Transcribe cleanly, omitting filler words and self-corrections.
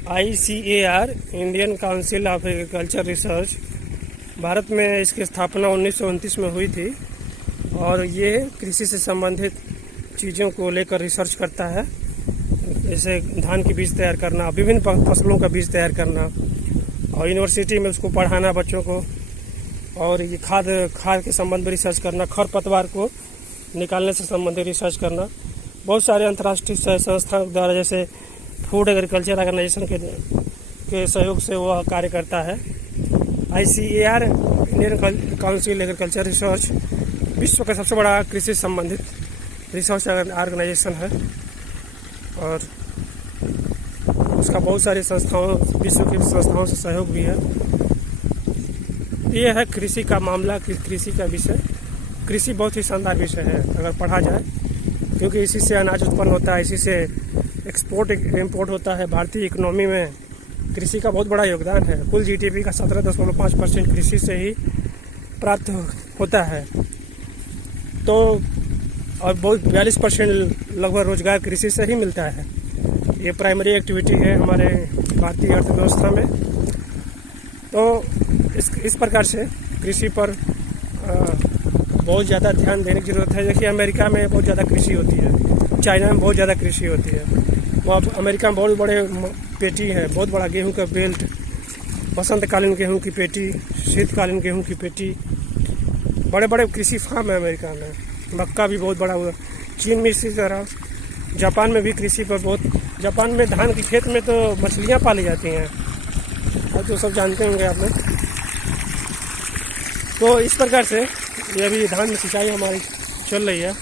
ICAR Indian council of agriculture research Bharat में इसकी स्थापना 1929 में हुई थी और ये कृषि से संबंधित चीज़ों को लेकर रिसर्च करता है। जैसे धान की बीज तैयार करना, विभिन्न फसलों का बीज तैयार करना और यूनिवर्सिटी में उसको पढ़ाना बच्चों को, और ये खाद के संबंध में रिसर्च करना, खरपतवार को निकालने से संबंधित रिसर्च करना। बहुत सारे अंतर्राष्ट्रीय संस्थाओं द्वारा जैसे फूड एग्रीकल्चर ऑर्गेनाइजेशन के सहयोग से वह कार्य करता है। ICAR Indian council agriculture research विश्व का सबसे बड़ा कृषि संबंधित रिसर्च ऑर्गेनाइजेशन है और उसका बहुत सारी विश्व की संस्थाओं से सहयोग भी है। ये है कृषि का मामला, कृषि का विषय। कृषि बहुत ही शानदार विषय है अगर पढ़ा जाए, क्योंकि इसी से अनाज उत्पन्न होता है, इसी से एक्सपोर्ट इम्पोर्ट होता है। भारतीय इकोनॉमी में कृषि का बहुत बड़ा योगदान है। कुल GDP का 17.5% कृषि से ही प्राप्त होता है। तो और बहुत 42% लगभग रोजगार कृषि से ही मिलता है। ये प्राइमरी एक्टिविटी है हमारे भारतीय अर्थव्यवस्था में। तो इस प्रकार से कृषि पर बहुत ज़्यादा ध्यान देने की ज़रूरत है। देखिए, अमेरिका में बहुत ज़्यादा कृषि होती है, चाइना में बहुत ज़्यादा कृषि होती है। वहाँ अमेरिका में बहुत बड़े पेटी है, बहुत बड़ा गेहूं का बेल्ट, बसंतकालीन गेहूं की पेटी, शीतकालीन गेहूं की पेटी, बड़े बड़े कृषि फार्म है अमेरिका में। मक्का भी बहुत बड़ा हुआ। चीन में इसी तरह, जापान में भी कृषि पर जापान में धान के खेत में तो मछलियाँ पाली जाती हैं, और तो सब जानते होंगे आप लोग। तो इस प्रकार से ये अभी धान में सिंचाई हमारी चल रही है।